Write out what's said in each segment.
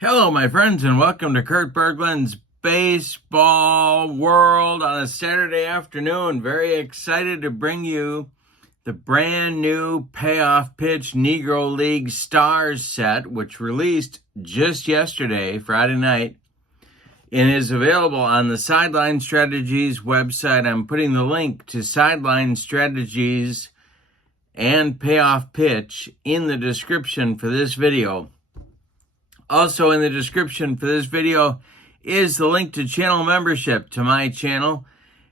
Hello, my friends, and welcome to Kurt Berglund's Baseball World on a Saturday afternoon. Very excited to bring you the brand new Payoff Pitch Negro League Stars set, which released just yesterday, Friday night, and is available on the Sideline Strategies website. I'm putting the link to Sideline Strategies and Payoff Pitch in the description for this video. Also in the description for this video is the link to channel membership to my channel.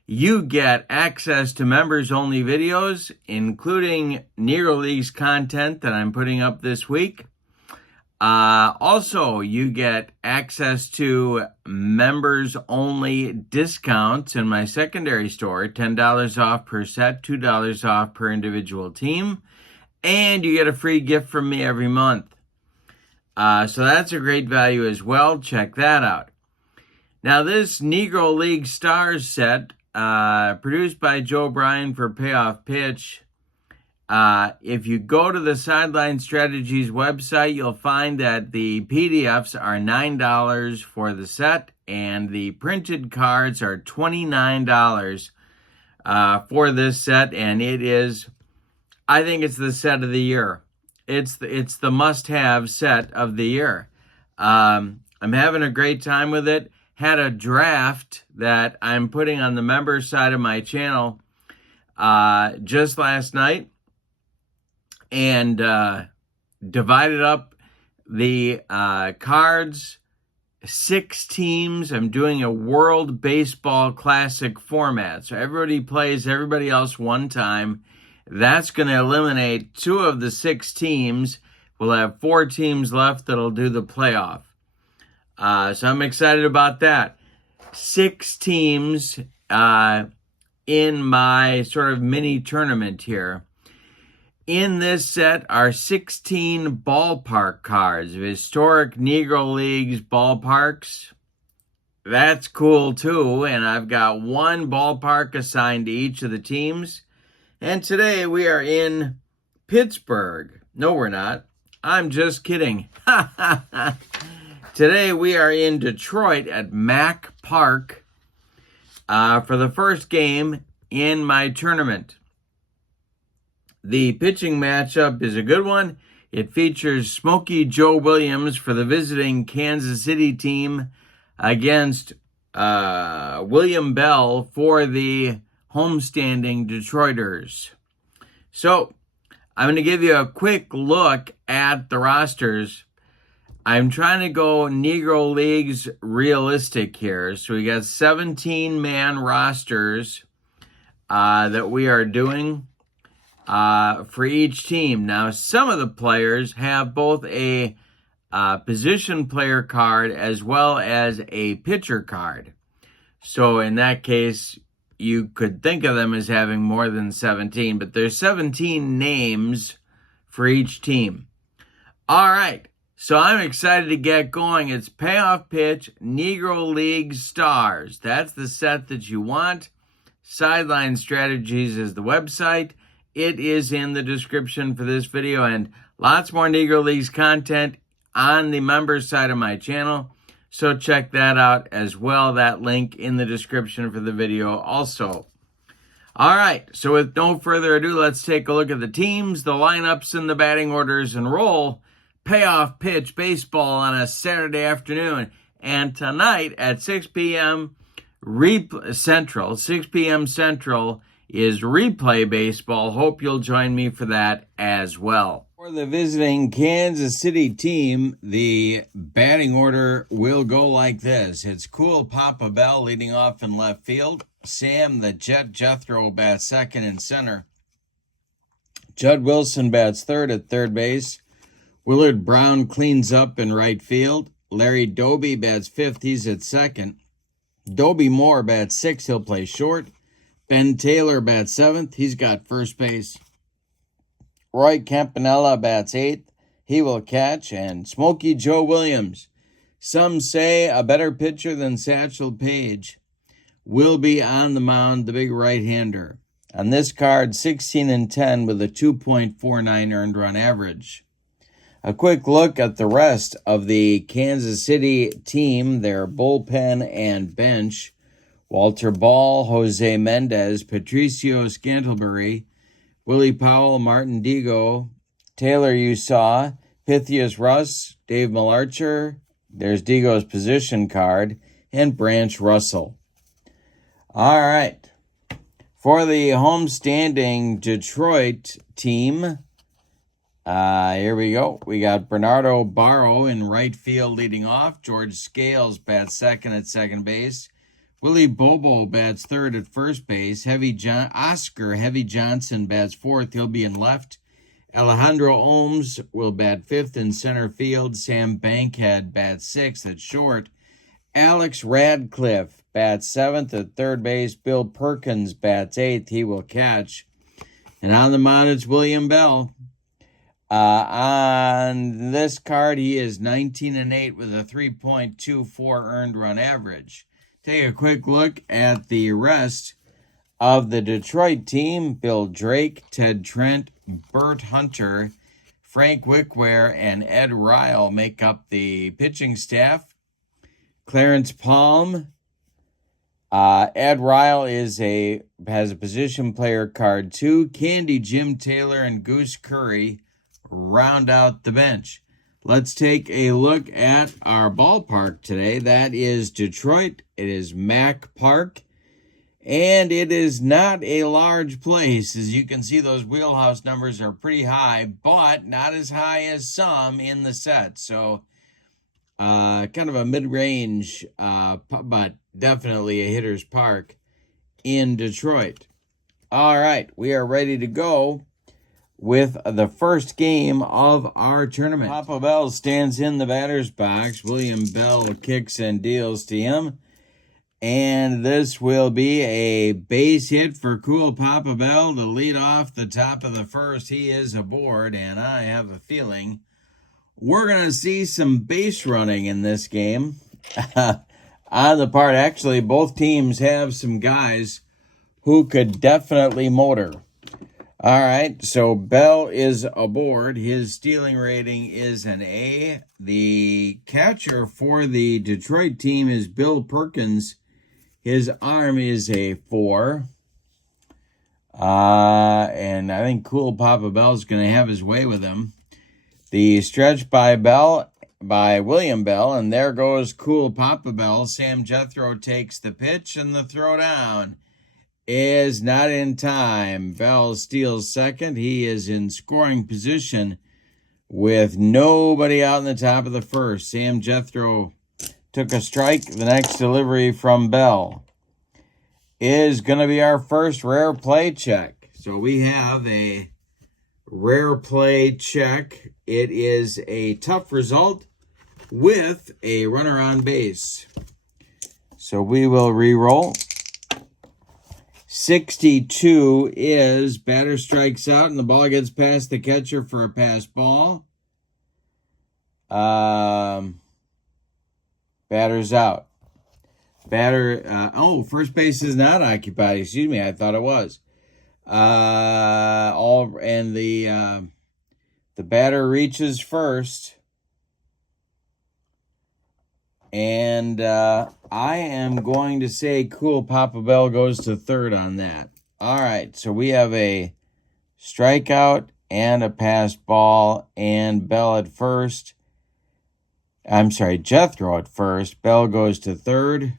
You get access to members-only videos, including Negro Leagues content that I'm putting up this week. Also, you get access to members-only discounts in my secondary store, $10 off per set, $2 off per individual team, and you get a free gift from me every month. So that's a great value as well. Check that out. Now, this Negro League Stars set, produced by Joe Bryan for Payoff Pitch, if you go to the Sideline Strategies website, you'll find that the PDFs are $9 for the set, and the printed cards are $29 for this set, and it is, I think it's the set of the year. It's the must-have set of the year. I'm having a great time with it. Had a draft that I'm putting on the member side of my channel just last night, and divided up the cards, 6 teams. I'm doing a World Baseball Classic format, so everybody plays everybody else one time. That's going to eliminate 2 of the 6 teams. We'll have 4 teams left that'll do the playoff. So I'm excited about that. 6 teams in my sort of mini tournament here. In this set are 16 ballpark cards of historic Negro Leagues ballparks. That's cool too. And I've got 1 ballpark assigned to each of the teams. And today we are in Pittsburgh. No, we're not. I'm just kidding. Today we are in Detroit at Mack Park for the first game in my tournament. The pitching matchup is a good one. It features Smokey Joe Williams for the visiting Kansas City team against William Bell for the homestanding Detroiters. So, I'm going to give you a quick look at the rosters. I'm trying to go Negro Leagues realistic here. So we got 17-man rosters that we are doing for each team. Now, some of the players have both a position player card as well as a pitcher card. So in that case, you could think of them as having more than 17, but there's 17 names for each team. All right, so I'm excited to get going. It's Payoff Pitch Negro League Stars. That's the set that you want. Sideline Strategies is the website. It is in the description for this video, and lots more Negro Leagues content on the members side of my channel. So check that out as well. That link in the description for the video also. All right, so with no further ado, let's take a look at the teams, the lineups, and the batting orders, and roll Payoff Pitch baseball on a Saturday afternoon. And tonight at 6 p.m. Central, 6 p.m. Central is replay baseball. Hope you'll join me for that as well. For the visiting Kansas City team, the batting order will go like this. It's Cool Papa Bell leading off in left field. Sam the Jet Jethro bats second and center. Judd Wilson bats third at third base. Willard Brown cleans up in right field. Larry Doby bats fifth. He's at second. Doby Moore bats sixth. He'll play short. Ben Taylor bats seventh. He's got first base. Roy Campanella bats eighth. He will catch. And Smokey Joe Williams, some say a better pitcher than Satchel Paige, will be on the mound, the big right-hander. On this card, 16-10 with a 2.49 earned run average. A quick look at the rest of the Kansas City team, their bullpen and bench. Walter Ball, Jose Mendez, Patricio Scantlebury, Willie Powell, Martin Digo, Taylor Usaw, Pythias Russ, Dave Malarcher, there's Digo's position card, and Branch Russell. All right. For the homestanding Detroit team, here we go. We got Bernardo Barrow in right field leading off. George Scales bats second at second base. Willie Bobo bats third at first base. Oscar Heavy Johnson bats fourth. He'll be in left. Alejandro Ohms will bat fifth in center field. Sam Bankhead bats sixth at short. Alex Radcliffe bats seventh at third base. Bill Perkins bats eighth. He will catch. And on the mound, it's William Bell. On this card, he is 19-8 with a 3.24 earned run average. Take a quick look at the rest of the Detroit team. Bill Drake, Ted Trent, Bert Hunter, Frank Wickware, and Ed Ryle make up the pitching staff. Clarence Palm. Ed Ryle has a position player card too. Candy Jim Taylor and Goose Curry round out the bench. Let's take a look at our ballpark today. That is Detroit. It is Mack Park. And it is not a large place. As you can see, those wheelhouse numbers are pretty high, but not as high as some in the set. So kind of a mid-range, but definitely a hitter's park in Detroit. All right, we are ready to go with the first game of our tournament. Papa Bell stands in the batter's box. William Bell kicks and deals to him. And this will be a base hit for Cool Papa Bell to lead off the top of the first. He is aboard, and I have a feeling we're going to see some base running in this game. On the part, actually, both teams have some guys who could definitely motor. All right, so Bell is aboard. His stealing rating is an A. The catcher for the Detroit team is Bill Perkins. His arm is a 4. And I think Cool Papa Bell's going to have his way with him. The stretch by William Bell, and there goes Cool Papa Bell. Sam Jethro takes the pitch, and the throw down is not in time. Bell steals second. He is in scoring position with nobody out in the top of the first. Sam Jethro took a strike. The next delivery from Bell is going to be our first rare play check. So we have a rare play check. It is a tough result with a runner on base. So we will re-roll. 62 is batter strikes out and the ball gets past the catcher for a pass ball. Batter's out. First base is not occupied. Excuse me, I thought it was. The batter reaches first. And I am going to say Cool Papa Bell goes to third on that. All right, so we have a strikeout and a pass ball and Bell at first. Jethro at first. Bell goes to third.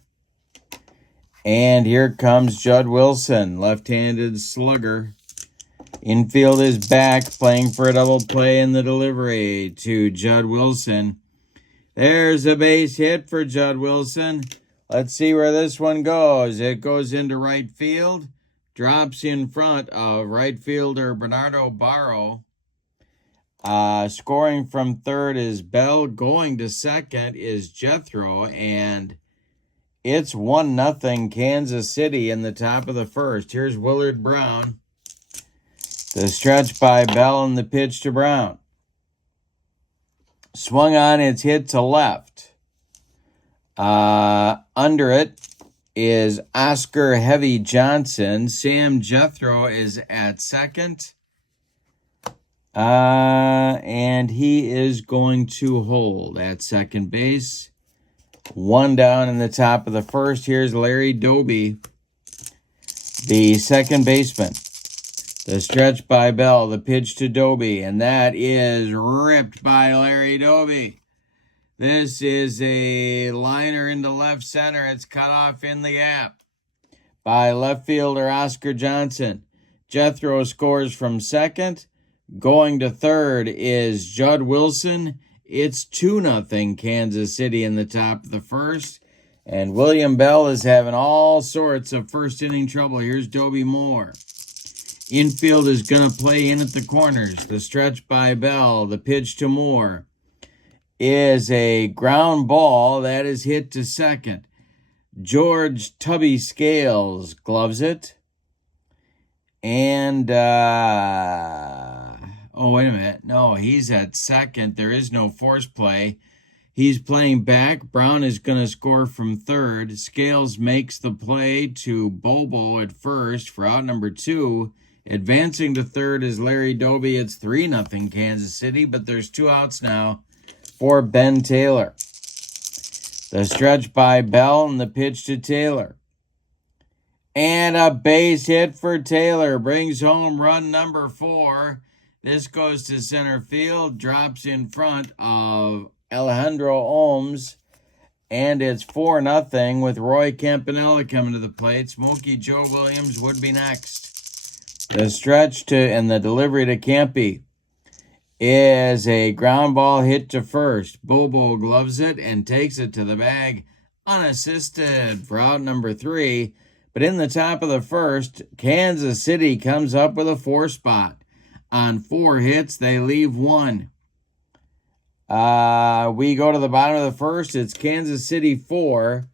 And here comes Judd Wilson, left-handed slugger. Infield is back, playing for a double play in the delivery to Judd Wilson. There's a base hit for Judd Wilson. Let's see where this one goes. It goes into right field. Drops in front of right fielder Bernardo Barrow. Scoring from third is Bell. Going to second is Jethro. And it's 1-0 Kansas City in the top of the first. Here's Willard Brown. The stretch by Bell and the pitch to Brown. Swung on, it's hit to left. Under it is Oscar Heavy Johnson. Sam Jethro is at second. And he is going to hold at second base. One down in the top of the first. Here's Larry Doby, the second baseman. The stretch by Bell, the pitch to Doby, and that is ripped by Larry Doby. This is a liner into left center. It's cut off in the gap by left fielder Oscar Johnson. Jethro scores from second. Going to third is Judd Wilson. It's 2-0 Kansas City in the top of the first. And William Bell is having all sorts of first inning trouble. Here's Doby Moore. Infield is going to play in at the corners. The stretch by Bell, the pitch to Moore, is a ground ball that is hit to second. George Tubby Scales gloves it. And, oh, wait a minute. No, he's at second. There is no force play. He's playing back. Brown is going to score from third. Scales makes the play to Bobo at first for out number 2. Advancing to third is Larry Doby. It's 3-0 Kansas City, but there's 2 outs now for Ben Taylor. The stretch by Bell and the pitch to Taylor. And a base hit for Taylor. Brings home run number 4. This goes to center field. Drops in front of Alejandro Ohms. And it's 4-0 with Roy Campanella coming to the plate. Smokey Joe Williams would be next. The stretch to and the delivery to Campy is a ground ball hit to first. Bobo gloves it and takes it to the bag unassisted for out number 3. But in the top of the first, Kansas City comes up with a 4 spot. On 4 hits, they leave 1. We go to the bottom of the first. It's Kansas City 4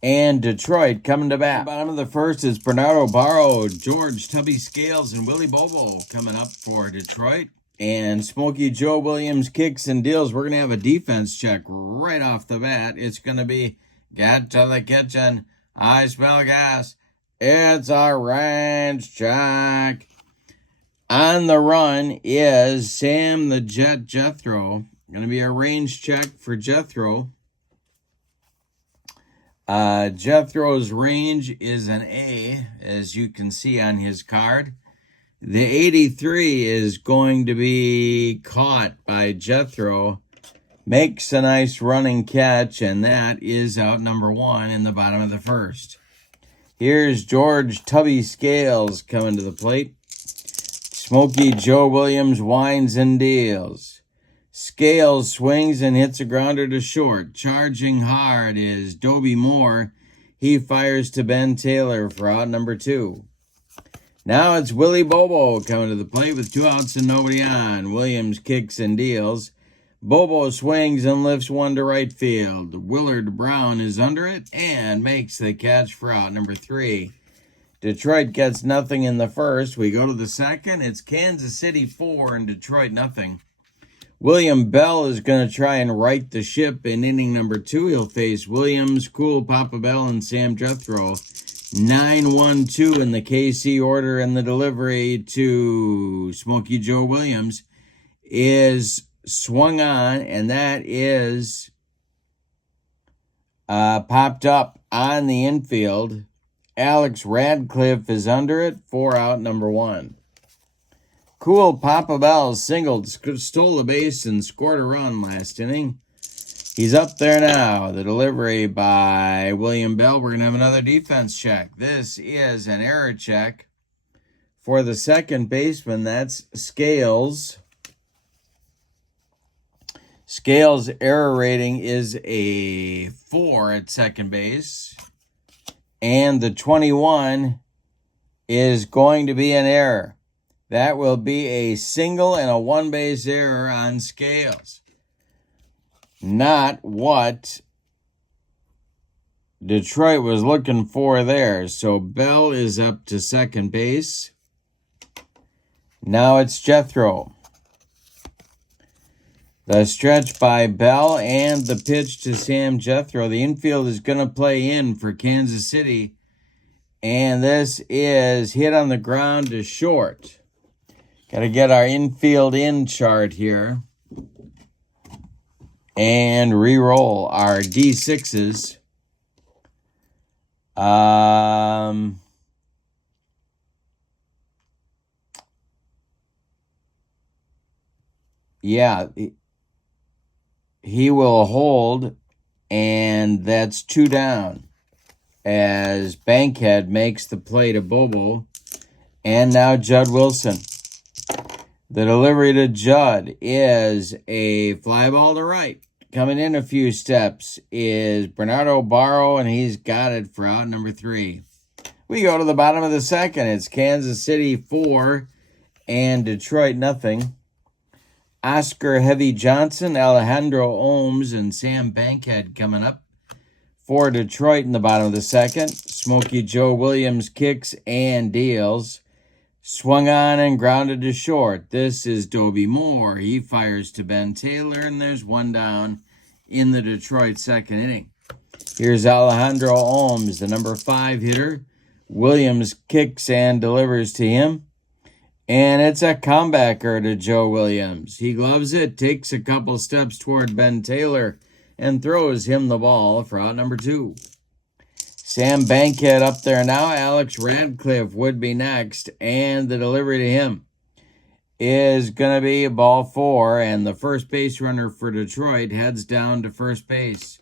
and Detroit coming to bat. Bottom of the first is Bernardo Barro, George Tubby Scales, and Willie Bobo coming up for Detroit. And Smokey Joe Williams kicks and deals. We're going to have a defense check right off the bat. It's going to be get to the kitchen. I smell gas. It's a range check. On the run is Sam the Jet Jethro. Going to be a range check for Jethro. Jethro's range is an A, as you can see on his card. The 83 is going to be caught by Jethro. Makes a nice running catch, and that is out number 1 in the bottom of the first. Here's George Tubby Scales coming to the plate. Smokey Joe Williams winds and deals. Scales swings and hits a grounder to short. Charging hard is Doby Moore. He fires to Ben Taylor for out number 2. Now it's Willie Bobo coming to the plate with 2 outs and nobody on. Williams kicks and deals. Bobo swings and lifts one to right field. Willard Brown is under it and makes the catch for out number 3. Detroit gets nothing in the first. We go to the second. It's Kansas City 4 and Detroit nothing. William Bell is going to try and right the ship in inning number 2. He'll face Williams, Cool, Papa Bell, and Sam Jethro. 9-1-2 in the KC order, and the delivery to Smokey Joe Williams is swung on, and that is popped up on the infield. Alex Radcliffe is under it. 4 out, number 1. Cool Papa Bell singled, stole the base, and scored a run last inning. He's up there now. The delivery by William Bell. We're going to have another defense check. This is an error check for the second baseman. That's Scales. Scales' error rating is a 4 at second base. And the 21 is going to be an error. That will be a single and a 1-base error on Scales. Not what Detroit was looking for there. So Bell is up to second base. Now it's Jethro. The stretch by Bell and the pitch to Sam Jethro. The infield is going to play in for Kansas City. And this is hit on the ground to short. Got to get our infield in chart here. And re-roll our D6s. Yeah, he will hold, and that's 2 down as Bankhead makes the play to Bobo. And now Judd Wilson. The delivery to Judd is a fly ball to right. Coming in a few steps is Bernardo Barro, and he's got it for out number 3. We go to the bottom of the second. It's Kansas City 4 and Detroit nothing. Oscar Heavy Johnson, Alejandro Ohms, and Sam Bankhead coming up for Detroit in the bottom of the second. Smokey Joe Williams kicks and deals. Swung on and grounded to short. This is Dobie Moore. He fires to Ben Taylor, and there's 1 down in the Detroit second inning. Here's Alejandro Ohms, the number 5 hitter. Williams kicks and delivers to him. And it's a comebacker to Joe Williams. He gloves it, takes a couple steps toward Ben Taylor, and throws him the ball for out number 2. Sam Bankhead up there now. Alex Radcliffe would be next. And the delivery to him is going to be ball 4. And the first base runner for Detroit heads down to first base.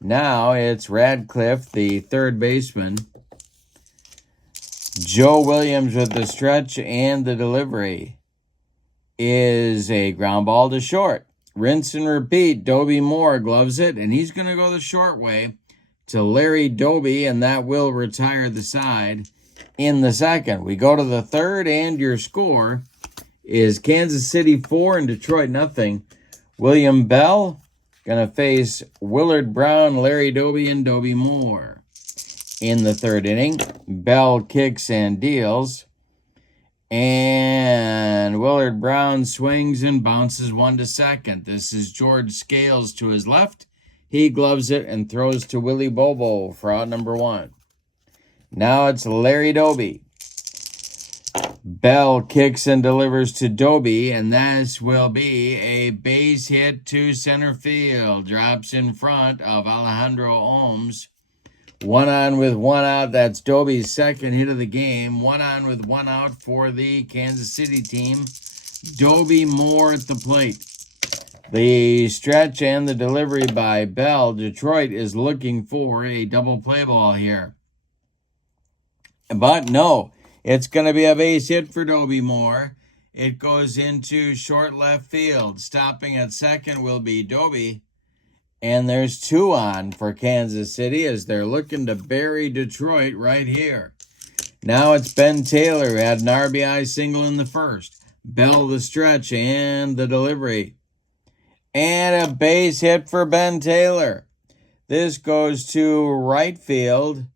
Now it's Radcliffe, the third baseman. Joe Williams with the stretch, and the delivery is a ground ball to short. Rinse and repeat. Dobie Moore gloves it, and he's going to go the short way to Larry Dobie, and that will retire the side in the second. We go to the third, and your score is Kansas City 4 and Detroit nothing. William Bell going to face Willard Brown, Larry Dobie, and Dobie Moore. In the third inning, Bell kicks and deals, and Willard Brown swings and bounces 1 to second. This is George Scales to his left. He gloves it and throws to Willie Bobo for out number 1. Now it's Larry Dobie. Bell kicks and delivers to Dobie, and this will be a base hit to center field. Drops in front of Alejandro Ohms. 1 on with 1 out. That's Dobie's second hit of the game. 1 on with 1 out for the Kansas City team. Dobie Moore at the plate. The stretch and the delivery by Bell. Detroit is looking for a double play ball here. But no, it's going to be a base hit for Dobie Moore. It goes into short left field. Stopping at second will be Dobie. And there's 2 on for Kansas City as they're looking to bury Detroit right here. Now it's Ben Taylor who had an RBI single in the first. Bell the stretch and the delivery. And a base hit for Ben Taylor. This goes to right field.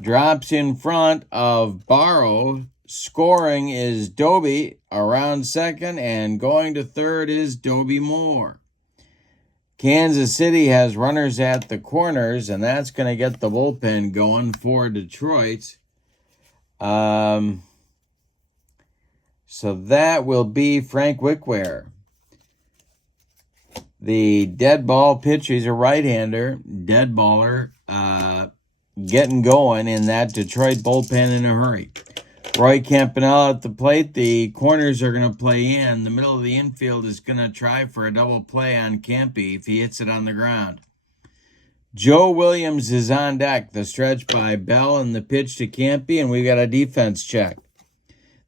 Drops in front of Barrow. Scoring is Dobie around second. And going to third is Dobie Moore. Kansas City has runners at the corners. And that's going to get the bullpen going for Detroit. So that will be Frank Wickware. The dead ball pitcher, he's a right-hander, dead baller, getting going in that Detroit bullpen in a hurry. Roy Campanella at the plate. The corners are going to play in. The middle of the infield is going to try for a double play on Campy if he hits it on the ground. Joe Williams is on deck. The stretch by Bell and the pitch to Campy, and we got a defense check.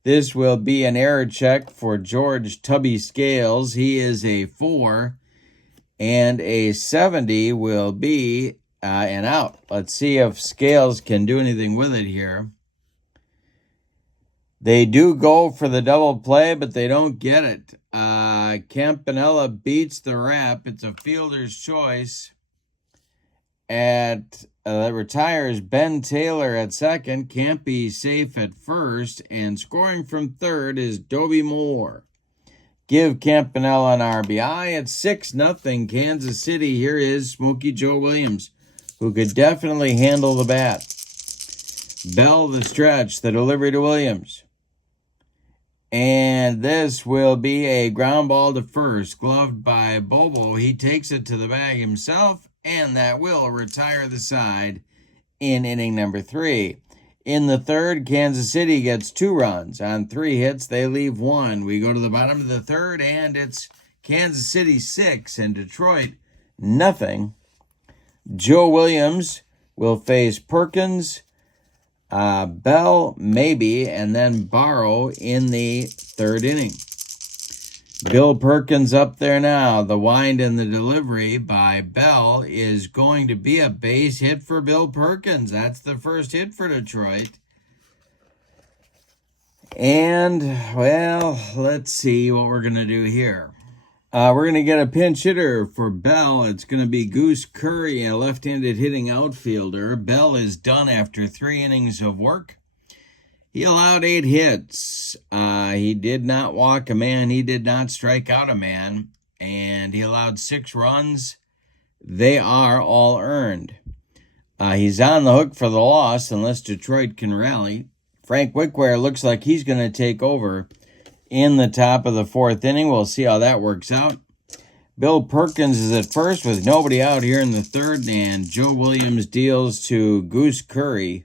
This will be an error check for George Tubby Scales. He is a 4. And a 70 will be an out. Let's see if Scales can do anything with it here. They do go for the double play, but they don't get it. Campanella beats the wrap. It's a fielder's choice. Retires Ben Taylor at second. Campy safe at first. And scoring from third is Dobie Moore. Give Campanella an RBI. It's 6-0 Kansas City. Here is Smokey Joe Williams, who could definitely handle the bat. Bell the stretch, the delivery to Williams. And this will be a ground ball to first, gloved by Bobo. He takes it to the bag himself, and that will retire the side in inning number 3. In the third, Kansas City gets 2 runs. On 3 hits, they leave 1. We go to the bottom of the third, and it's Kansas City 6 and Detroit nothing. Joe Williams will face Perkins, Bell maybe, and then Barrow in the third inning. Bill Perkins up there now. The wind and the delivery by Bell is going to be a base hit for Bill Perkins. That's the first hit for Detroit. And, well, let's see what we're going to do here. We're going to get a pinch hitter for Bell. It's going to be Goose Curry, a left-handed hitting outfielder. Bell is done after 3 innings of work. He allowed 8 hits. He did not walk a man. He did not strike out a man. And he allowed 6 runs. They are all earned. He's on the hook for the loss unless Detroit can rally. Frank Wickware looks like he's going to take over in the top of the 4th inning. We'll see how that works out. Bill Perkins is at first with nobody out here in the 3rd, and Joe Williams deals to Goose Curry.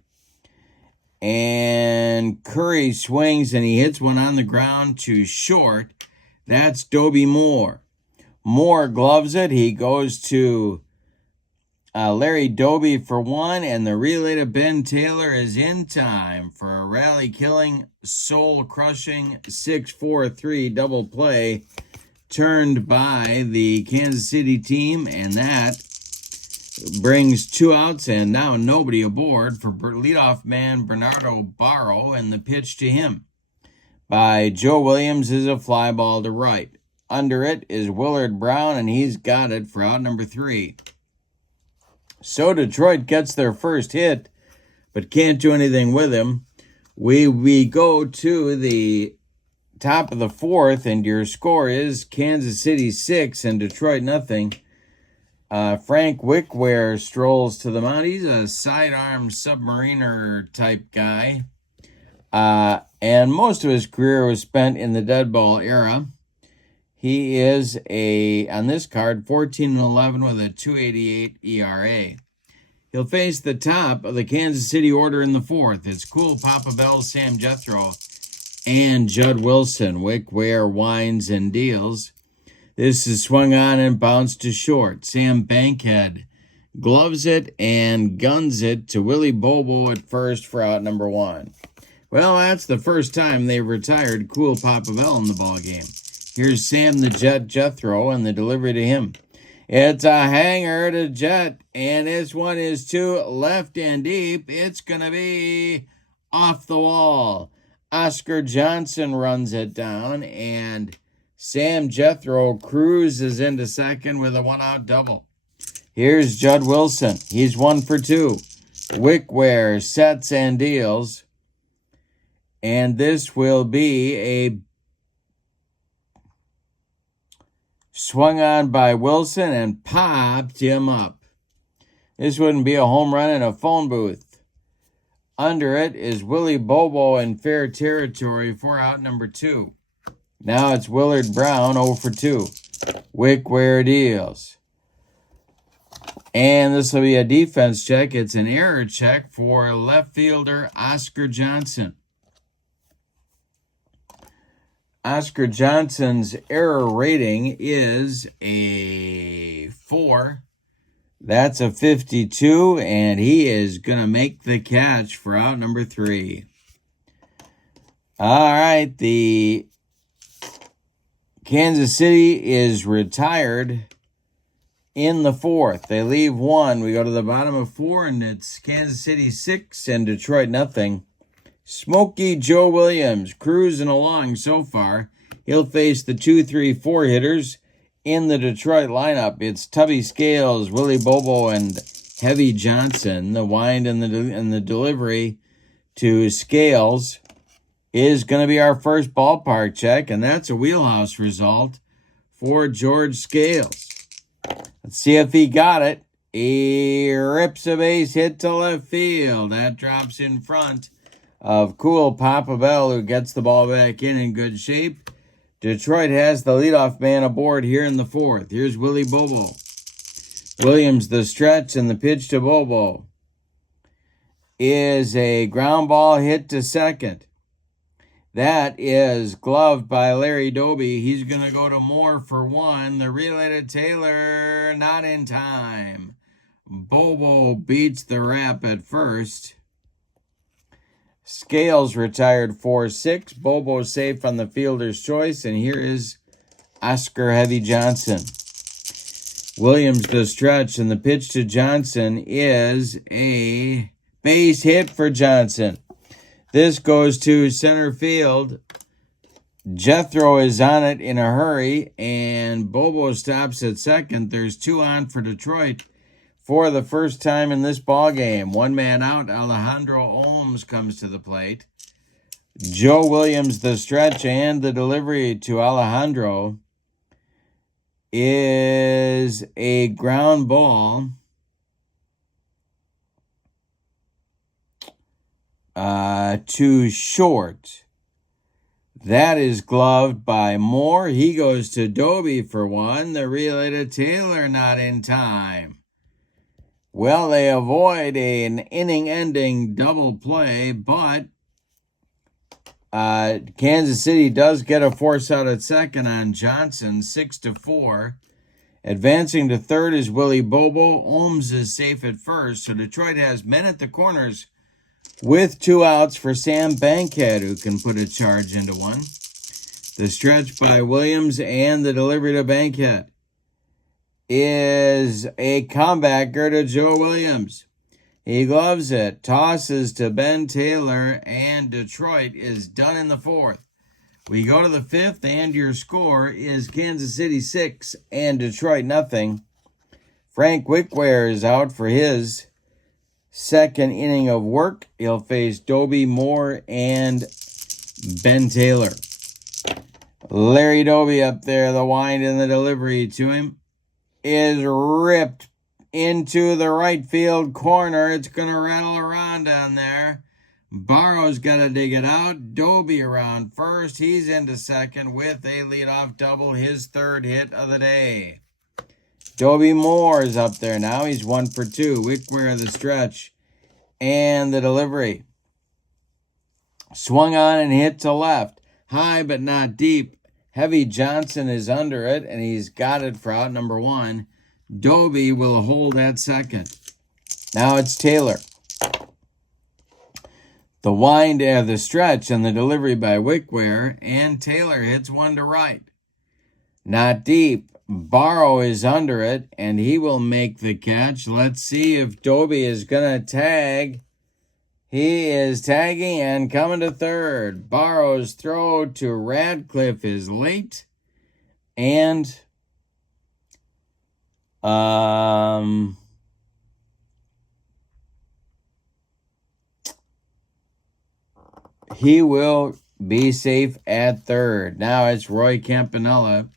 And Curry swings, and he hits one on the ground to short. That's Dobie Moore. Moore gloves it. He goes to Larry Dobie for 1, and the relay to Ben Taylor is in time for a rally-killing, soul-crushing 6-4-3 double play turned by the Kansas City team, and that brings 2 outs and now nobody aboard for leadoff man Bernardo Barrow, and the pitch to him by Joe Williams is a fly ball to right. Under it is Willard Brown, and he's got it for out number 3. So Detroit gets their first hit, but can't do anything with him. We go to the top of the 4th, and your score is Kansas City 6 and Detroit nothing. Frank Wickware strolls to the mound. He's a sidearm submariner type guy. And most of his career was spent in the dead ball era. He is on this card, 14-11 with a 2.88 ERA. He'll face the top of the Kansas City order in the 4th. It's Cool Papa Bell, Sam Jethro, and Judd Wilson. Wickware winds and deals. This is swung on and bounced to short. Sam Bankhead gloves it and guns it to Willie Bobo at first for out number 1. Well, that's the first time they've retired Cool Papa Bell in the ballgame. Here's Sam the Jet Jethro and the delivery to him. It's a hanger to Jet, and this one is to left and deep. It's going to be off the wall. Oscar Johnson runs it down, and Sam Jethro cruises into second with a 1-out double. Here's Judd Wilson. He's 1 for 2. Wickware sets and deals, and this will be a swung on by Wilson and popped him up. This wouldn't be a home run in a phone booth. Under it is Willie Bobo in fair territory for out number 2. Now it's Willard Brown 0 for 2. Wickware deals. And this will be a defense check. It's an error check for left fielder Oscar Johnson. Oscar Johnson's error rating is a 4. That's a 52, and he is going to make the catch for out number 3. All right, the Kansas City is retired in the 4th. They leave 1. We go to the bottom of 4, and it's Kansas City 6 and Detroit nothing. Smokey Joe Williams cruising along so far. He'll face the 2, 3, 4 hitters in the Detroit lineup. It's Tubby Scales, Willie Bobo, and Heavy Johnson. The wind and the delivery to Scales is going to be our first ballpark check, and that's a wheelhouse result for George Scales. Let's see if he got it. He rips a base hit to left field. That drops in front of Cool Papa Bell, who gets the ball back in good shape. Detroit has the leadoff man aboard here in the fourth. Here's Willie Bobo. Williams the stretch, and the pitch to Bobo is a ground ball hit to second. That is gloved by Larry Doby. He's going to go to Moore for one. The relay to Taylor, not in time. Bobo beats the Rap at first. Scales retired 4-6. Bobo safe on the fielder's choice. And here is Oscar Heavy Johnson. Williams the stretch, and the pitch to Johnson is a base hit for Johnson. This goes to center field. Jethro is on it in a hurry, and Bobo stops at second. There's 2 on for Detroit for the first time in this ball game. 1 man out. Alejandro Olms comes to the plate. Joe Williams the stretch, and the delivery to Alejandro is a ground ball to short. That is gloved by Moore. He goes to Doby for one. The relay to Taylor, not in time. Well, they avoid an inning-ending double play, but Kansas City does get a force out at second on Johnson, 6-4. Advancing to third is Willie Bobo. Ohms is safe at first, so Detroit has men at the corners with 2 outs for Sam Bankhead, who can put a charge into one. The stretch by Williams and the delivery to Bankhead is a comebacker to Joe Williams. He gloves it, tosses to Ben Taylor, and Detroit is done in the fourth. We go to the fifth, and your score is Kansas City 6 and Detroit nothing. Frank Wickware is out for his second inning of work. He'll face Doby, Moore, and Ben Taylor. Larry Doby up there, the wind and the delivery to him is ripped into the right field corner. It's going to rattle around down there. Barrow's got to dig it out. Doby around first. He's into second with a leadoff double, his third hit of the day. Doby Moore is up there now. He's 1 for 2. Wickware the stretch and the delivery. Swung on and hit to left. High but not deep. Heavy Johnson is under it, and he's got it for out number 1. Doby will hold at second. Now it's Taylor. The wind, the stretch, and the delivery by Wickware, and Taylor hits one to right. Not deep. Barrow is under it, and he will make the catch. Let's see if Doby is going to tag. He is tagging and coming to third. Barrow's throw to Radcliffe is late. And he will be safe at third. Now it's Roy Campanella.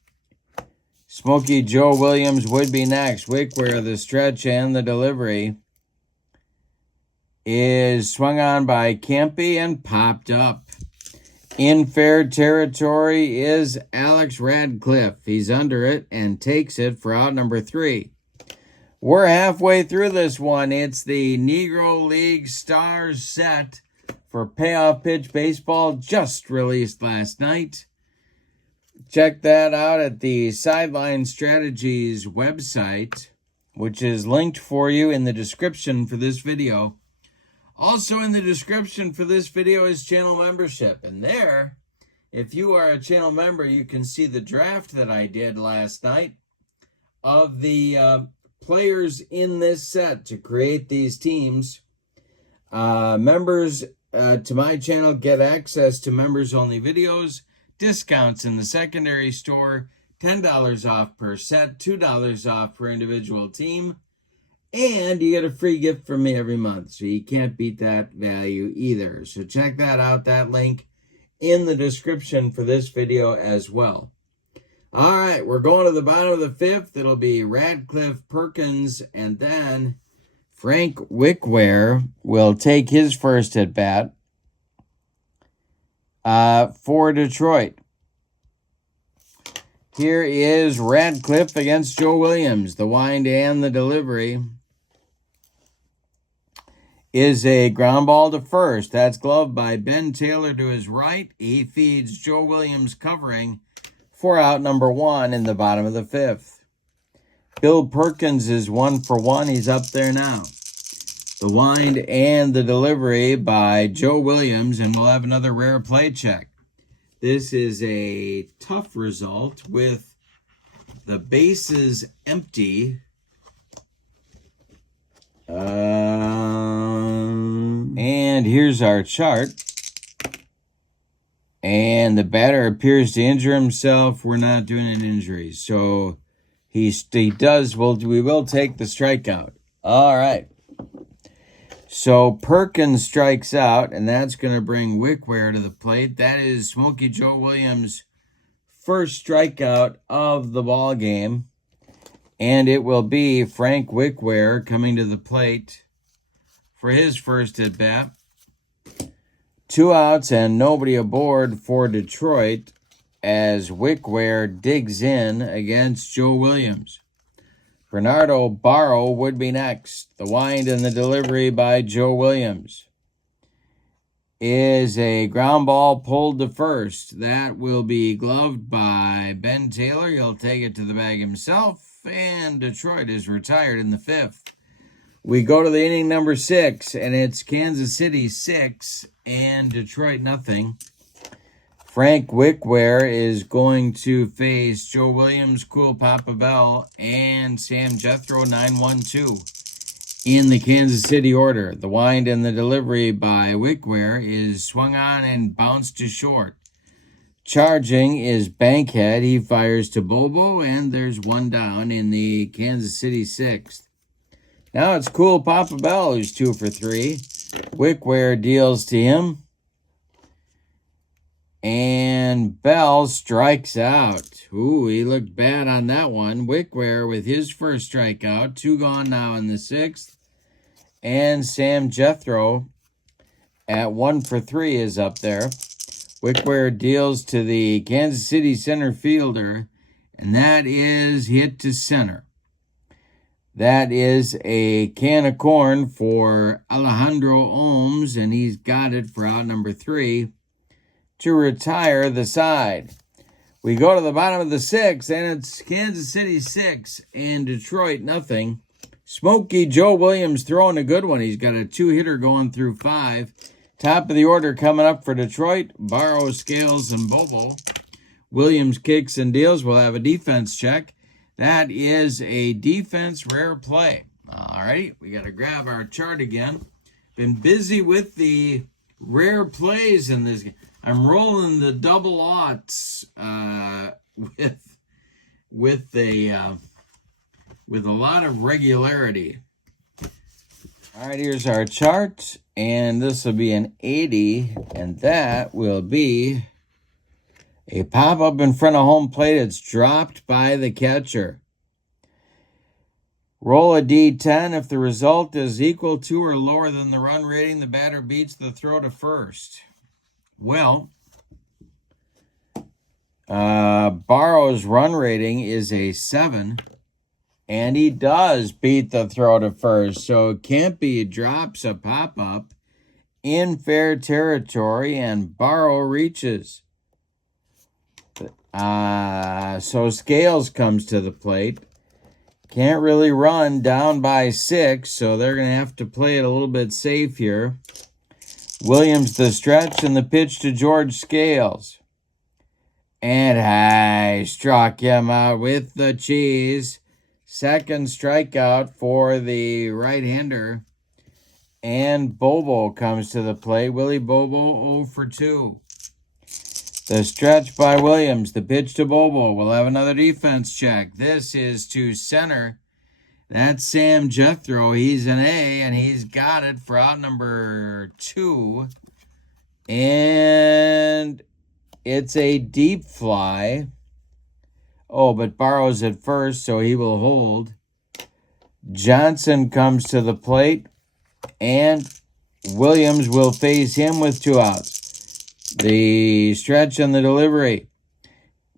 Smokey Joe Williams would be next. Wickware, the stretch and the delivery is swung on by Campy and popped up. In fair territory is Alex Radcliffe. He's under it and takes it for out number 3. We're halfway through this one. It's the Negro League Stars set for Payoff Pitch Baseball, just released last night. Check that out at the Sideline Strategies website, which is linked for you in the description for this video. Also in the description for this video is channel membership. And there, if you are a channel member, you can see the draft that I did last night of the players in this set to create these teams. Members to my channel get access to members-only videos, discounts in the secondary store, $10 off per set, $2 off per individual team, and you get a free gift from me every month, so you can't beat that value either. So check that out, that link in the description for this video as well. All right, we're going to the bottom of the fifth. It'll be Radcliffe, Perkins, and then Frank Wickware will take his first at bat. for Detroit. Here is Radcliffe against Joe Williams. The wind and the delivery is a ground ball to first. That's gloved by Ben Taylor to his right. He feeds Joe Williams covering for out number 1 in the bottom of the 5th. Bill Perkins is 1 for 1. He's up there now. The wind and the delivery by Joe Williams, and we'll have another rare play check. This is a tough result with the bases empty. And here's our chart. And the batter appears to injure himself. We're not doing an injury. So we will take the strikeout. All right. So Perkins strikes out, and that's going to bring Wickware to the plate. That is Smokey Joe Williams' first strikeout of the ball game. And it will be Frank Wickware coming to the plate for his first at bat. 2 outs and nobody aboard for Detroit as Wickware digs in against Joe Williams. Bernardo Barrow would be next. The wind and the delivery by Joe Williams is a ground ball pulled to first. That will be gloved by Ben Taylor. He'll take it to the bag himself, and Detroit is retired in the 5th. We go to the inning number 6, and it's Kansas City 6 and Detroit nothing. Frank Wickware is going to face Joe Williams, Cool Papa Bell, and Sam Jethro 9-1-2 in the Kansas City order. The wind and the delivery by Wickware is swung on and bounced to short. Charging is Bankhead. He fires to Bobo, and there's 1 down in the Kansas City 6th. Now it's Cool Papa Bell who's 2 for 3. Wickware deals to him. And Bell strikes out. Ooh, he looked bad on that one. Wickware with his first strikeout. 2 gone now in the 6th. And Sam Jethro at 1 for 3 is up there. Wickware deals to the Kansas City center fielder. And that is hit to center. That is a can of corn for Alejandro Ohms. And he's got it for out number 3. To retire the side. We go to the bottom of the 6th, and it's Kansas City 6 and Detroit nothing. Smokey Joe Williams throwing a good one. He's got a 2-hitter going through 5. Top of the order coming up for Detroit. Barrow, Scales, and Bobo. Williams kicks and deals. We'll have a defense check. That is a defense rare play. All right, we got to grab our chart again. Been busy with the rare plays in this game. I'm rolling the double aughts with a lot of regularity. All right, here's our chart, and this will be an 80, and that will be a pop-up in front of home plate. It's dropped by the catcher. Roll a D10. If the result is equal to or lower than the run rating, the batter beats the throw to first. Well, Barrow's run rating is a 7, and he does beat the throw to first. So Campy drops a pop-up in fair territory, and Barrow reaches. So Scales comes to the plate. Can't really run down by 6, so they're going to have to play it a little bit safe here. Williams the stretch and the pitch to George Scales. And I struck him out with the cheese. Second strikeout for the right-hander. And Bobo comes to the plate. Willie Bobo 0 for 2. The stretch by Williams. The pitch to Bobo. We'll have another defense check. This is to center. That's Sam Jethro. He's an A, and he's got it for out number 2. And it's a deep fly. Oh, but Barrow's at first, so he will hold. Johnson comes to the plate, and Williams will face him with 2 outs. The stretch and the delivery.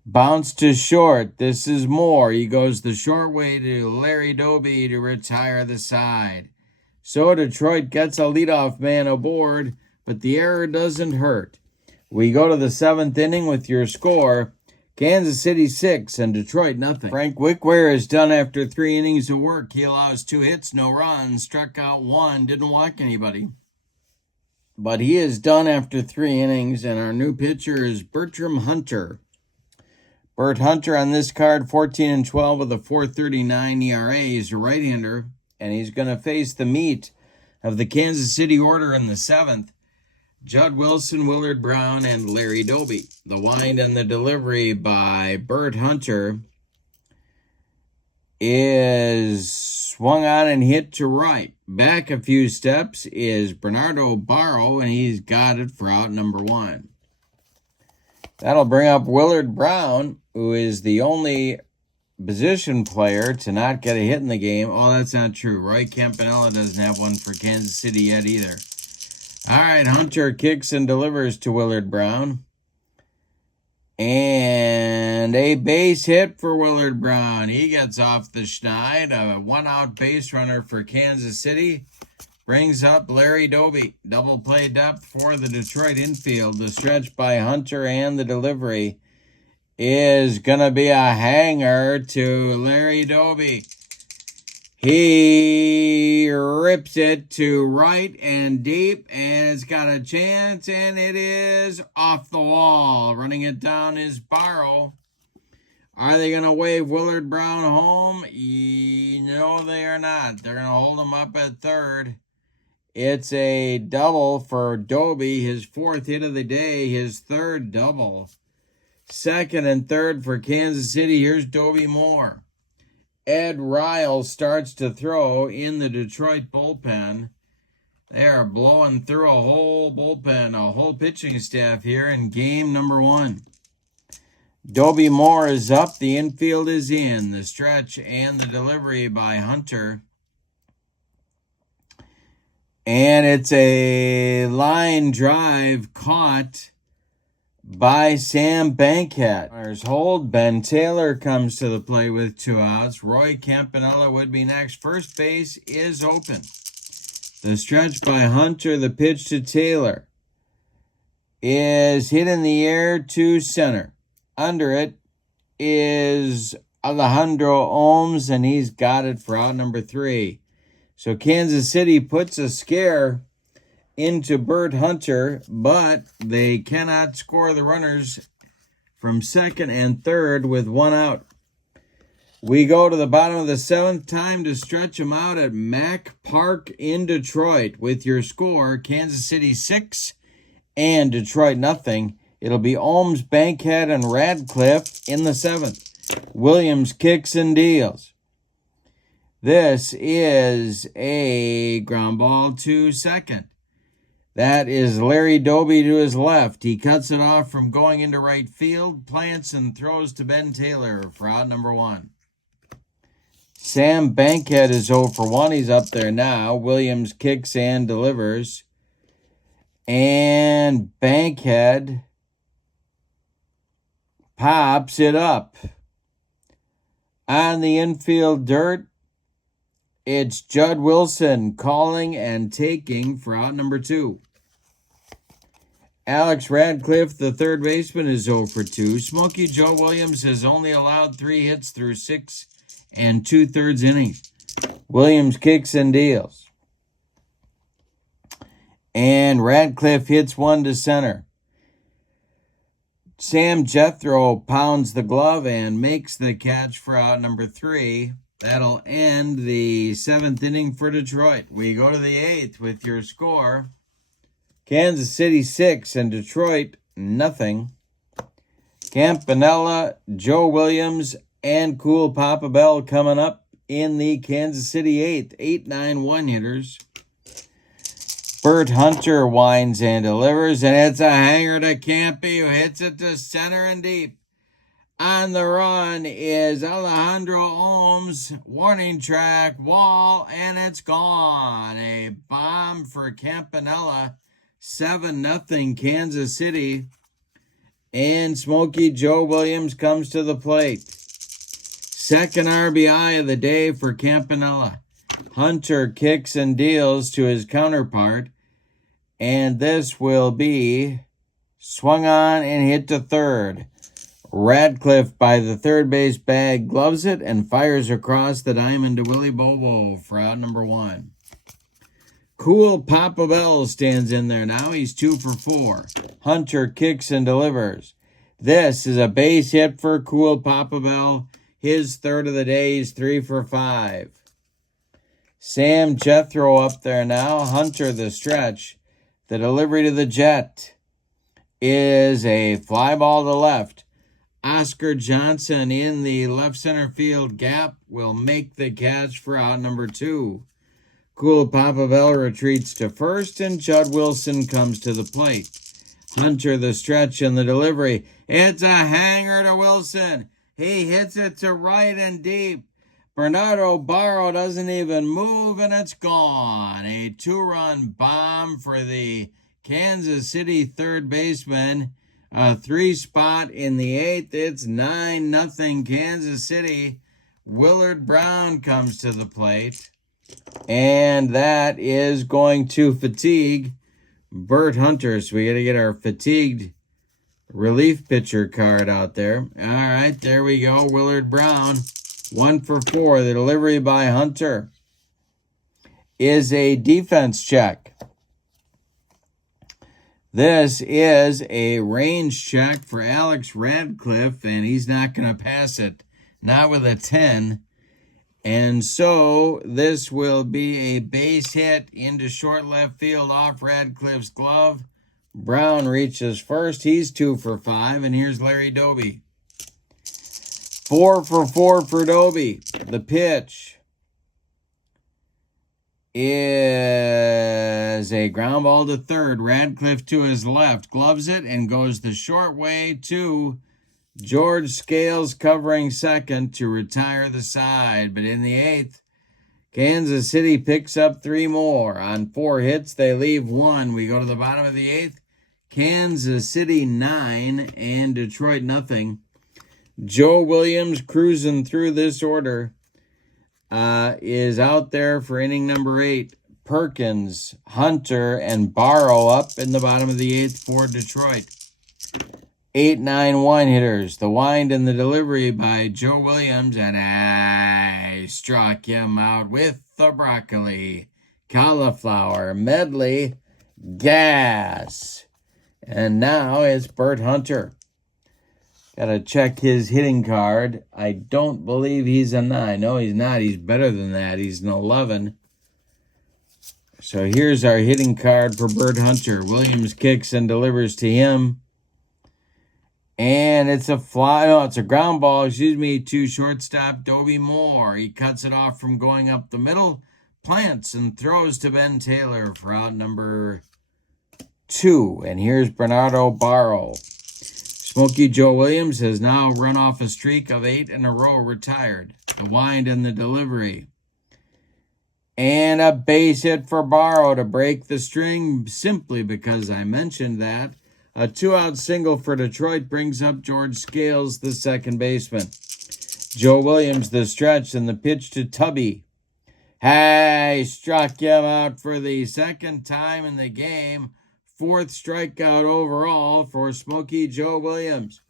Bounce to short. This is more. He goes the short way to Larry Doby to retire the side. So Detroit gets a leadoff man aboard, but the error doesn't hurt. We go to the 7th inning with your score. Kansas City 6 and Detroit nothing. Frank Wickware is done after 3 innings of work. He allows 2 hits, no runs, struck out 1, didn't walk anybody. But he is done after 3 innings, and our new pitcher is Bertram Hunter. Bert Hunter on this card, 14-12 with a 4.39 ERA. He's a right-hander, and he's going to face the meat of the Kansas City order in the 7th. Judd Wilson, Willard Brown, and Larry Doby. The wind and the delivery by Bert Hunter is swung on and hit to right. Back a few steps is Bernardo Barrow, and he's got it for out number 1. That'll bring up Willard Brown, who is the only position player to not get a hit in the game. Oh, that's not true. Roy Campanella doesn't have one for Kansas City yet either. All right, Hunter kicks and delivers to Willard Brown. And a base hit for Willard Brown. He gets off the schneid. A 1-out base runner for Kansas City. Brings up Larry Doby. Double play depth for the Detroit infield. The stretch by Hunter and the delivery is going to be a hanger to Larry Doby. He rips it to right and deep, and it's got a chance, and it is off the wall. Running it down is Barrow. Are they going to wave Willard Brown home? No, they are not. They're going to hold him up at third. It's a double for Doby, his 4th hit of the day, his 3rd double. 2nd and 3rd for Kansas City. Here's Doby Moore. Ed Ryle starts to throw in the Detroit bullpen. They are blowing through a whole bullpen, a whole pitching staff here in game number 1. Doby Moore is up. The infield is in. The stretch and the delivery by Hunter. And it's a line drive caught by Sam Bankhead. Hold. Ben Taylor comes to the plate with 2 outs. Roy Campanella would be next. First base is open. The stretch by Hunter, the pitch to Taylor, is hit in the air to center. Under it is Alejandro Ohms, and he's got it for out number 3. So Kansas City puts a scare into Bert Hunter, but they cannot score the runners from 2nd and 3rd with 1 out. We go to the bottom of the 7th. Time to stretch them out at Mack Park in Detroit with your score, Kansas City 6 and Detroit nothing. It'll be Ohms, Bankhead, and Radcliffe in the 7th. Williams kicks and deals. This is a ground ball to second. That is Larry Doby to his left. He cuts it off from going into right field, plants and throws to Ben Taylor for out number 1. Sam Bankhead is 0 for 1. He's up there now. Williams kicks and delivers. And Bankhead pops it up. On the infield dirt, it's Judd Wilson calling and taking for out number 2. Alex Radcliffe, the 3rd baseman, is 0 for 2. Smokey Joe Williams has only allowed 3 hits through 6 2/3 innings. Williams kicks and deals. And Radcliffe hits 1 to center. Sam Jethro pounds the glove and makes the catch for out number 3. That'll end the 7th inning for Detroit. We go to the 8th with your score. Kansas City 6 and Detroit nothing. Campanella, Joe Williams, and Cool Papa Bell coming up in the Kansas City 8th. 8-9 hitters. Bert Hunter winds and delivers, and it's a hanger to Campy, who hits it to center and deep. On the run is Alejandro Ohms, warning track, wall, and it's gone. A bomb for Campanella 7-0 Kansas City. And Smokey Joe Williams comes to the plate. Second RBI of the day for Campanella. Hunter kicks and deals to his counterpart. And this will be swung on and hit to third. Radcliffe by the third base bag gloves it and fires across the diamond to Willie Bobo for out number 1. Cool Papa Bell stands in there now. He's 2 for 4. Hunter kicks and delivers. This is a base hit for Cool Papa Bell. His third of the day. He's 3 for 5. Sam Jethro up there now. Hunter the stretch. The delivery to the Jet is a fly ball to left. Oscar Johnson in the left center field gap will make the catch for out number 2. Cool Papa Bell retreats to first, and Judd Wilson comes to the plate. Hunter the stretch and the delivery. It's a hanger to Wilson. He hits it to right and deep. Bernardo Barro doesn't even move, and it's gone. A 2-run bomb for the Kansas City third baseman. A 3 spot in the 8th. It's 9-0 Kansas City. Willard Brown comes to the plate. And that is going to fatigue Bert Hunter. So we got to get our fatigued relief pitcher card out there. All right, there we go. Willard Brown, 1 for 4. The delivery by Hunter is a defense check. This is a range check for Alex Radcliffe, and he's not going to pass it. Not with a 10. And so this will be a base hit into short left field off Radcliffe's glove. Brown reaches first. He's 2 for 5. And here's Larry Doby. 4 for 4 for Doby. The pitch is a ground ball to third. Radcliffe to his left. Gloves it and goes the short way to George Scales covering second to retire the side. But in the 8th, Kansas City picks up 3 more. On 4 hits, they leave 1. We go to the bottom of the 8th. Kansas City 9 and Detroit 0. Joe Williams cruising through this order is out there for inning number 8. Perkins, Hunter, and Barrow up in the bottom of the 8th for Detroit. 8-9-1 hitters. The wind and the delivery by Joe Williams, and I struck him out with the broccoli, cauliflower, medley, gas. And now it's Bert Hunter. Got to check his hitting card. I don't believe he's a 9. No, he's not. He's better than that. He's an 11. So here's our hitting card for Bert Hunter. Williams kicks and delivers to him. And it's a it's a ground ball, to shortstop Doby Moore. He cuts it off from going up the middle, plants and throws to Ben Taylor for out number 2. And here's Bernardo Barro. Smokey Joe Williams has now run off a streak of 8 in a row, retired. The wind and the delivery. And a base hit for Barro to break the string, simply because I mentioned that. A 2-out single for Detroit brings up George Scales, the second baseman. Joe Williams, the stretch, and the pitch to Tubby. Hey, struck him out for the second time in the game. 4th strikeout overall for Smokey Joe Williams.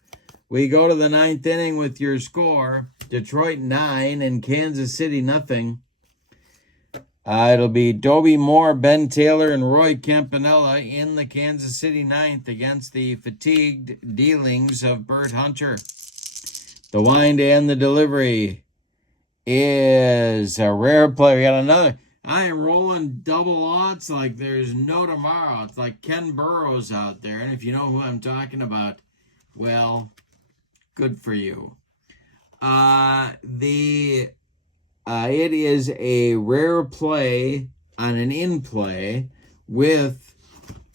We go to the 9th inning with your score. Detroit 9 and Kansas City 0. It'll be Doby Moore, Ben Taylor, and Roy Campanella in the Kansas City 9th against the fatigued dealings of Bert Hunter. The wind and the delivery is a rare play. We got another. I am rolling double odds like there's no tomorrow. It's like Ken Burrows out there. And if you know who I'm talking about, well, good for you. It is a rare play on an in play with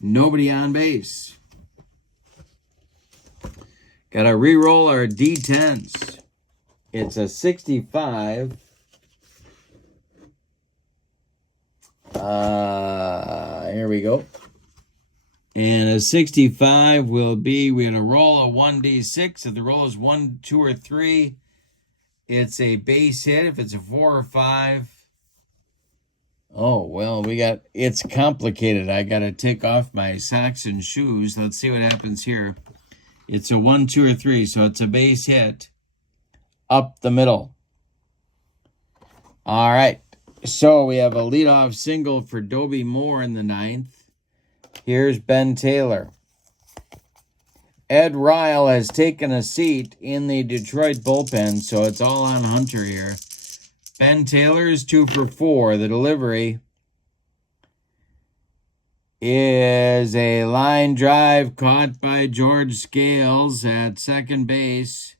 nobody on base. Got to re-roll our D10s. It's a 65. Here we go. And a 65 will be, we had a roll of 1d6. If the roll is 1, 2, or 3, it's a base hit. If it's a 4 or 5, oh, well, it's complicated. I got to take off my socks and shoes. Let's see what happens here. It's a 1, 2, or 3, so it's a base hit up the middle. All right, so we have a leadoff single for Dobie Moore in the 9th. Here's Ben Taylor. Ed Ryle has taken a seat in the Detroit bullpen, so it's all on Hunter here. Ben Taylor is 2 for 4. The delivery is a line drive caught by George Scales at second base.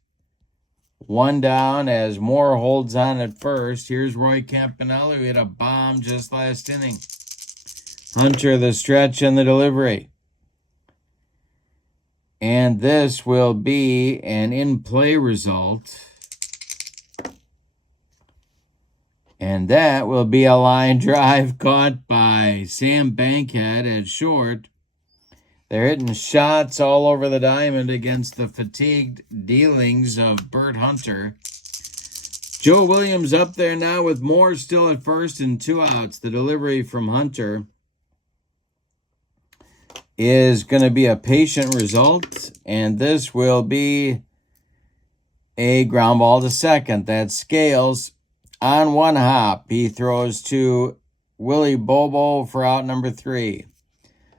1 down as Moore holds on at first. Here's Roy Campanella, who hit a bomb just last inning. Hunter the stretch and the delivery. And this will be an in-play result. And that will be a line drive caught by Sam Bankhead at short. They're hitting shots all over the diamond against the fatigued dealings of Bert Hunter. Joe Williams up there now with Moore still at first and 2 outs. The delivery from Hunter is going to be a patient result, and this will be a ground ball to second. That's Scales on 1 hop. He throws to Willie Bobo for out number 3.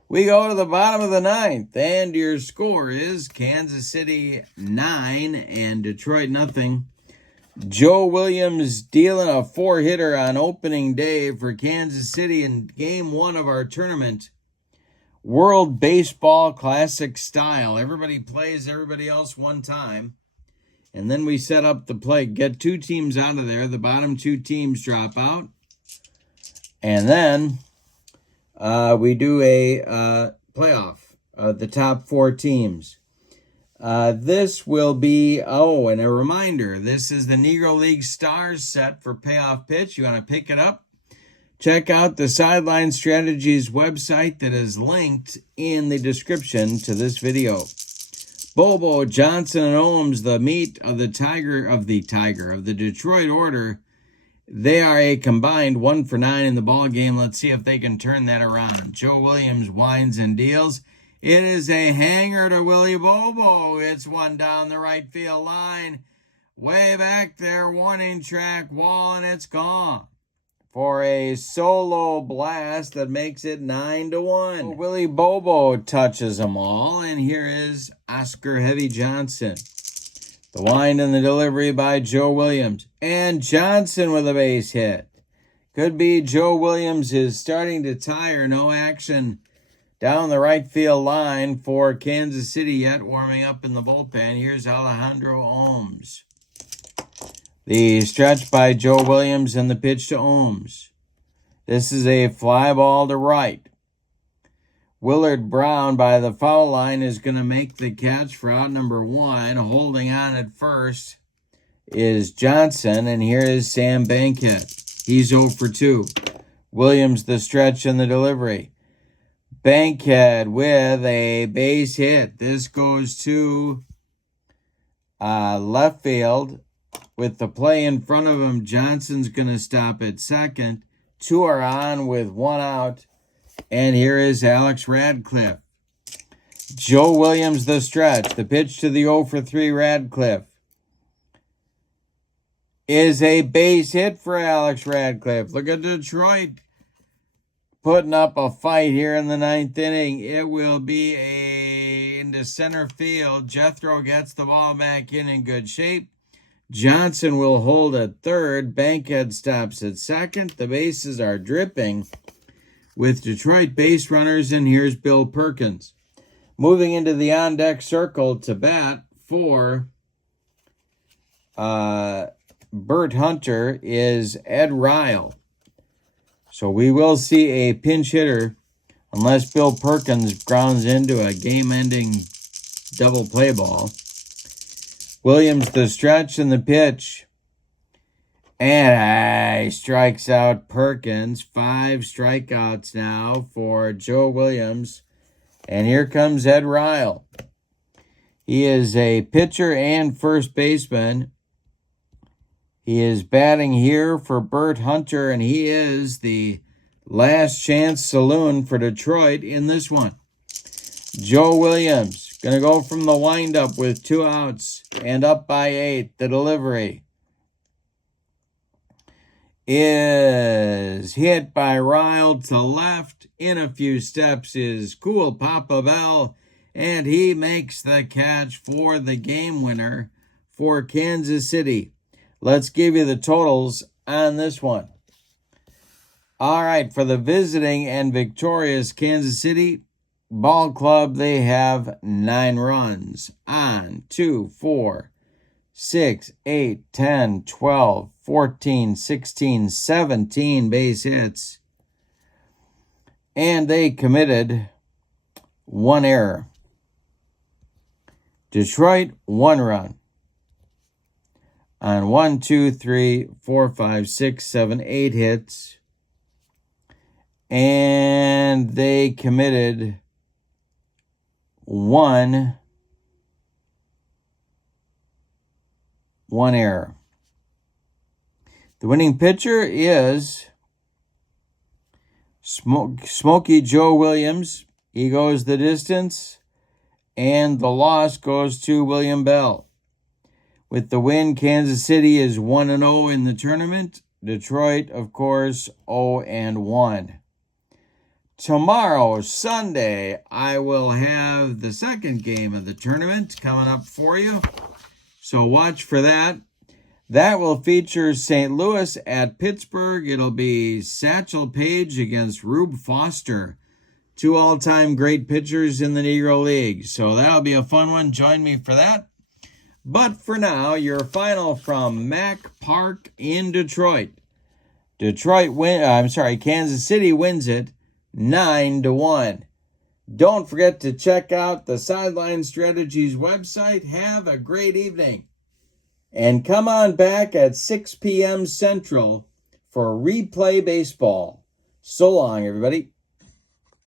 We go to the bottom of the 9th, and your score is Kansas City 9 and Detroit nothing. Joe Williams dealing a 4-hitter on opening day for Kansas City in Game 1 of our tournament. World Baseball Classic style. Everybody plays everybody else one time. And then we set up the play. Get 2 teams out of there. The bottom 2 teams drop out. And then we do a playoff. The top 4 teams. This will be, and a reminder. This is the Negro League Stars set for Payoff Pitch. You want to pick it up? Check out the Sideline Strategies website that is linked in the description to this video. Bobo, Johnson, and Ohms, the meat of the Detroit order. They are a combined 1 for 9 in the ball game. Let's see if they can turn that around. Joe Williams winds and deals. It is a hanger to Willie Bobo. It's one down the right field line. Way back there, warning track wall, and it's gone for a solo blast that makes it 9-1. Willie Bobo touches them all, and here is Oscar Heavy Johnson. The wind and the delivery by Joe Williams. And Johnson with a base hit. Could be Joe Williams is starting to tire. No action down the right field line for Kansas City yet, warming up in the bullpen. Here's Alejandro Ohms. The stretch by Joe Williams and the pitch to Ohms. This is a fly ball to right. Willard Brown by the foul line is going to make the catch for out number 1. Holding on at first is Johnson, and here is Sam Bankhead. He's 0 for 2. Williams the stretch and the delivery. Bankhead with a base hit. This goes to left field. With the play in front of him, Johnson's going to stop at second. 2 are on with 1 out. And here is Alex Radcliffe. Joe Williams the stretch. The pitch to the 0 for 3 Radcliffe is a base hit for Alex Radcliffe. Look at Detroit putting up a fight here in the 9th inning. It will be into center field. Jethro gets the ball back in good shape. Johnson will hold at third. Bankhead stops at second. The bases are dripping with Detroit base runners, and here's Bill Perkins. Moving into the on-deck circle to bat for Bert Hunter is Ed Ryle. So we will see a pinch hitter unless Bill Perkins grounds into a game-ending double play ball. Williams the stretch and the pitch. And he strikes out Perkins. 5 strikeouts now for Joe Williams. And here comes Ed Ryle. He is a pitcher and first baseman. He is batting here for Bert Hunter, and he is the last chance saloon for Detroit in this one. Joe Williams going to go from the windup with 2 outs and up by 8. The delivery is hit by Ryle to left. In a few steps is Cool Papa Bell, and he makes the catch for the game winner for Kansas City. Let's give you the totals on this one. All right, for the visiting and victorious Kansas City Ball Club, they have 9 runs on 2, 4, 6, 8, 10, 12, 14, 16, 17 base hits. And they committed 1 error. Detroit, 1 run on 1, 2, 3, 4, 5, 6, 7, 8 hits. And they committed 1 error. The winning pitcher is Smokey Joe Williams. He goes the distance. And the loss goes to William Bell. With the win, Kansas City is 1-0 in the tournament. Detroit, of course, 0-1. Tomorrow, Sunday, I will have the second game of the tournament coming up for you. So watch for that. That will feature St. Louis at Pittsburgh. It'll be Satchel Paige against Rube Foster. 2 all-time great pitchers in the Negro League. So that'll be a fun one. Join me for that. But for now, your final from Mack Park in Detroit. Kansas City wins it 9-1. Don't forget to check out the Sideline Strategies website. Have a great evening. And come on back at 6 p.m. Central for Replay Baseball. So long, everybody.